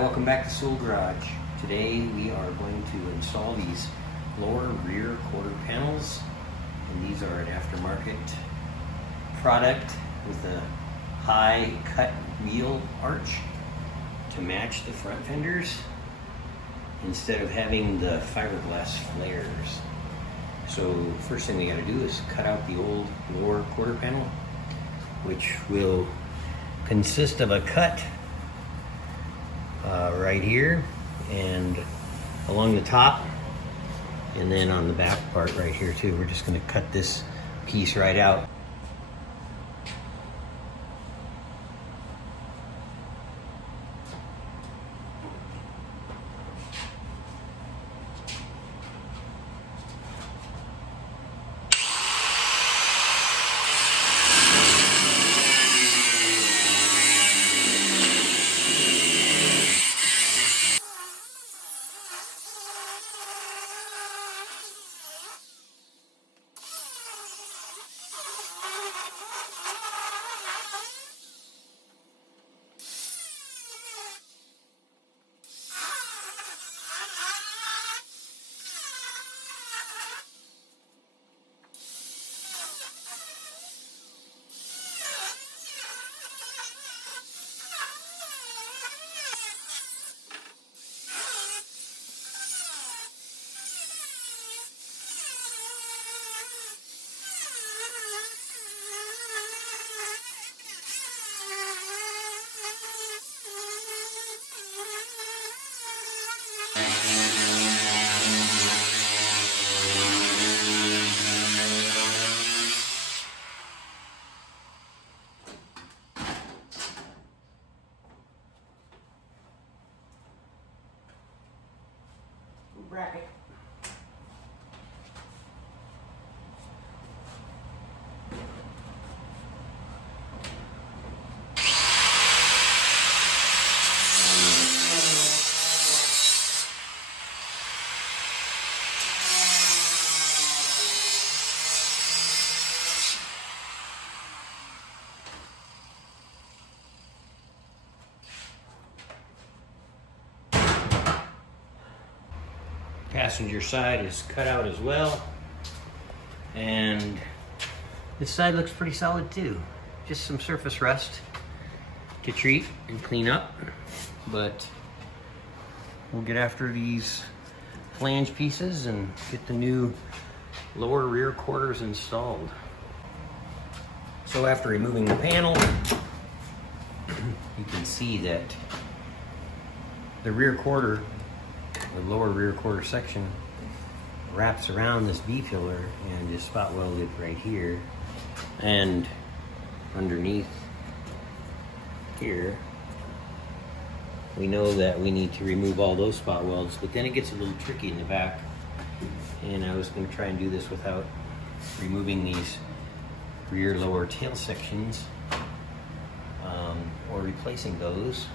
welcome back to Soole Garage. Today we are going to install these lower rear quarter panels, and these are an aftermarket product with a high cut wheel arch to match the front fenders instead of having the fiberglass flares. So first thing we got to do is cut out the old lower quarter panel, which will consist of a cut right here and along the top, and then on the back part right here too. We're just going to cut this piece right out. Bracket. Passenger side is cut out as well, and this side looks pretty solid too. Just some surface rust to treat and clean up, but we'll get after these flange pieces and get the new lower rear quarters installed. So after removing the panel, you can see that the rear quarter, the lower rear quarter section, wraps around this B-pillar and is spot welded right here, and underneath here we know that we need to remove all those spot welds, but then it gets a little tricky in the back, and I was going to try and do this without removing these rear lower tail sections, or replacing those.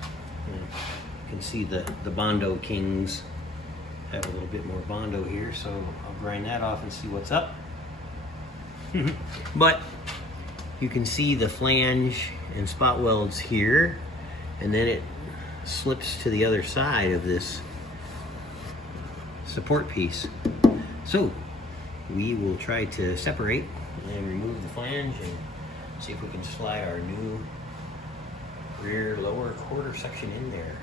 And you can see the Bondo Kings have a little bit more Bondo here, so I'll grind that off and see what's up. But you can see the flange and spot welds here, and then it slips to the other side of this support piece. So we will try to separate and remove the flange and see if we can slide our new rear lower quarter section in there.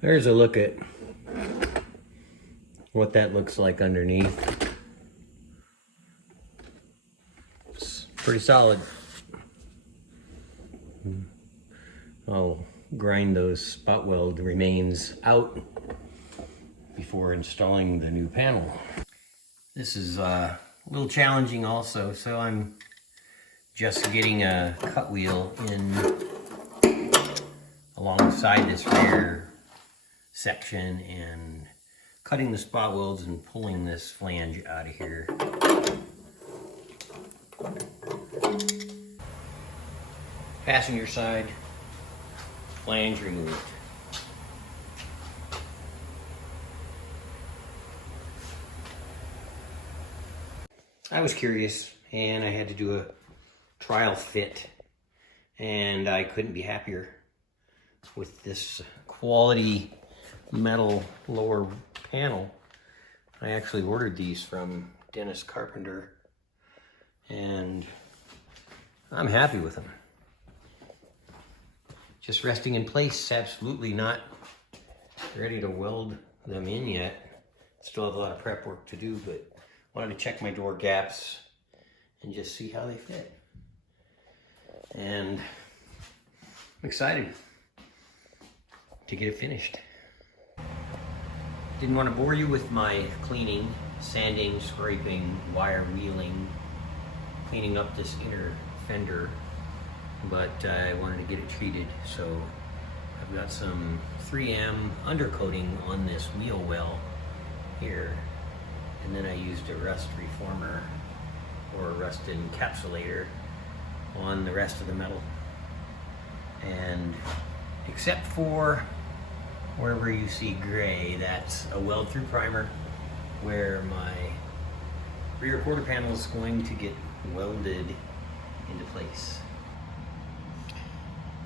There's a look at what that looks like underneath. It's pretty solid. I'll grind those spot weld remains out before installing the new panel. This is a little challenging also, so I'm just getting a cut wheel in alongside this rear section and cutting the spot welds and pulling this flange out of here. Passenger side, flange removed. I was curious and I had to do a trial fit, and I couldn't be happier with this quality metal lower panel. I actually ordered these from Dennis Carpenter and I'm happy with them. Just resting in place, absolutely not ready to weld them in yet. Still have a lot of prep work to do, but wanted to check my door gaps and just see how they fit. And I'm excited to get it finished. Didn't want to bore you with my cleaning, sanding, scraping, wire wheeling, cleaning up this inner fender, but I wanted to get it treated. So I've got some 3M undercoating on this wheel well here, and then I used a rust reformer or a rust encapsulator on the rest of the metal. And except for wherever you see gray, that's a weld through primer where my rear quarter panel is going to get welded into place.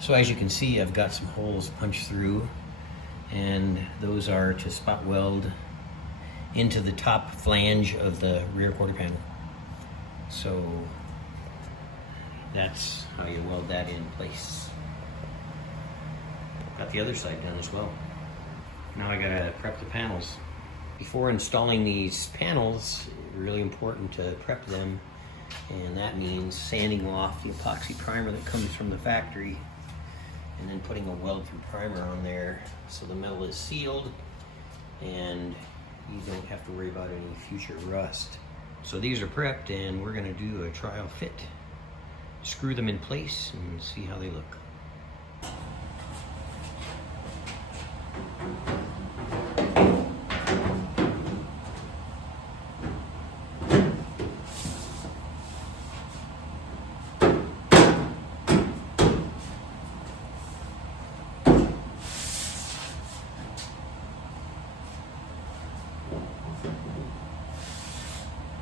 So as you can see, I've got some holes punched through, and those are to spot weld into the top flange of the rear quarter panel. So that's how you weld that in place. Got the other side done as well. Now I gotta prep the panels. Before installing these panels, really important to prep them, and that means sanding off the epoxy primer that comes from the factory and then putting a weld through primer on there so the metal is sealed and you don't have to worry about any future rust. So these are prepped and we're gonna do a trial fit. Screw them in place and see how they look.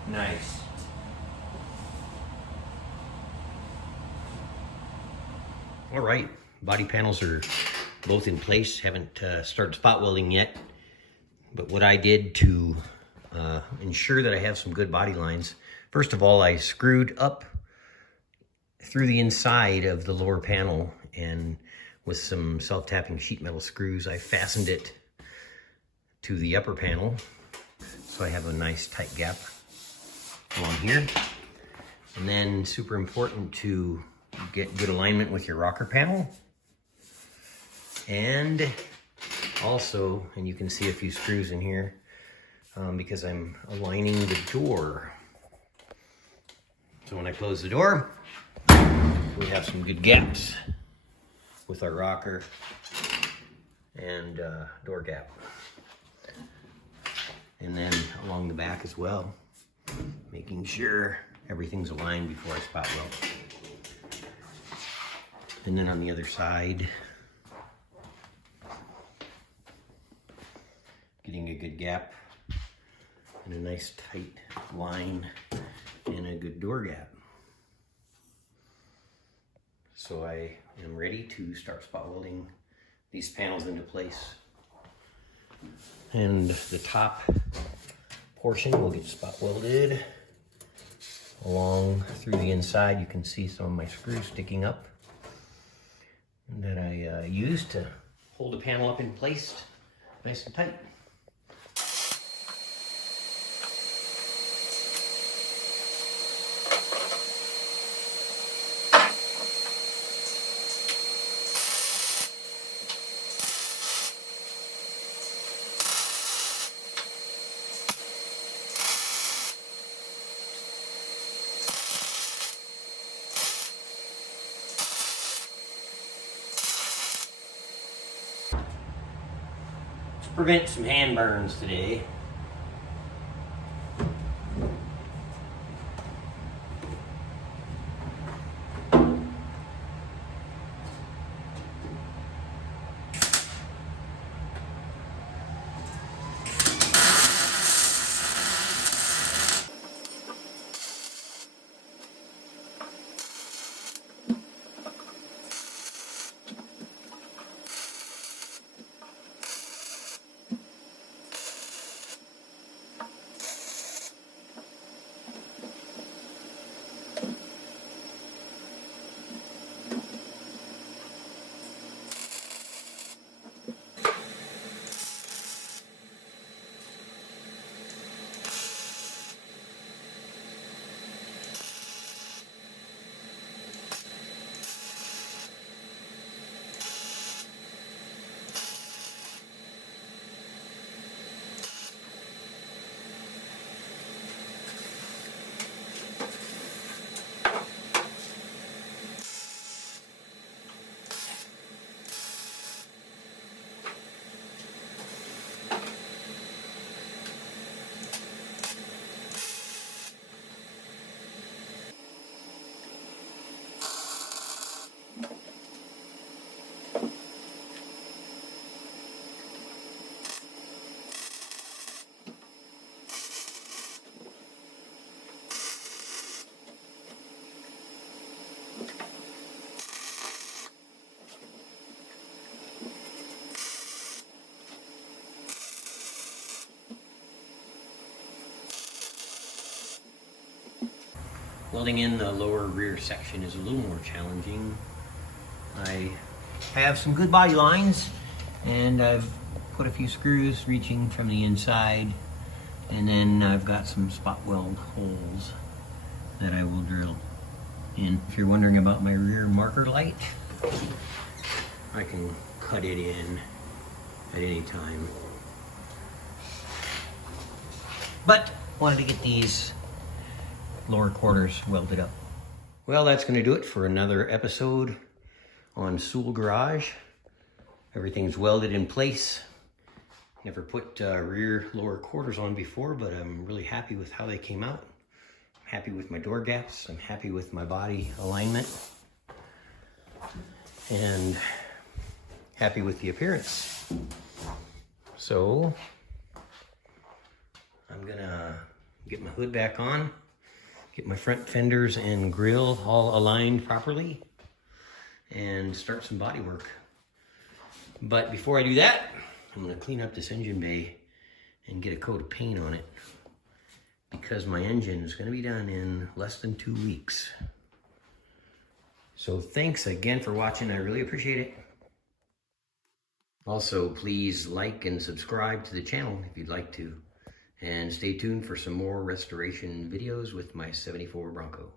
Nice. All right, body panels are both in place. Haven't started spot welding yet, but what I did to ensure that I have some good body lines, first of all, I screwed up through the inside of the lower panel, and with some self-tapping sheet metal screws, I fastened it to the upper panel, so I have a nice tight gap along here. And then super important to get good alignment with your rocker panel. And also, and you can see a few screws in here because I'm aligning the door. So when I close the door, we have some good gaps with our rocker and door gap. And then along the back as well, making sure everything's aligned before I spot weld. And then on the other side, getting a good gap and a nice tight line and a good door gap. So I am ready to start spot welding these panels into place. And the top portion will get spot welded along through the inside. You can see some of my screws sticking up that I used to hold the panel up in place nice and tight. Prevent some hand burns today. Welding in the lower rear section is a little more challenging. I have some good body lines, and I've put a few screws reaching from the inside, and then I've got some spot weld holes that I will drill in. If you're wondering about my rear marker light, I can cut it in at any time. But wanted to get these lower quarters welded up. Well, that's going to do it for another episode on Soole Garage. Everything's welded in place. Never put rear lower quarters on before, but I'm really happy with how they came out. I'm happy with my door gaps. I'm happy with my body alignment. And happy with the appearance. So I'm gonna get my hood back on, get my front fenders and grille all aligned properly, and start some body work. But before I do that, I'm gonna clean up this engine bay and get a coat of paint on it, because my engine is gonna be done in less than 2 weeks. So thanks again for watching, I really appreciate it. Also, please like and subscribe to the channel if you'd like to. And stay tuned for some more restoration videos with my '74 Bronco.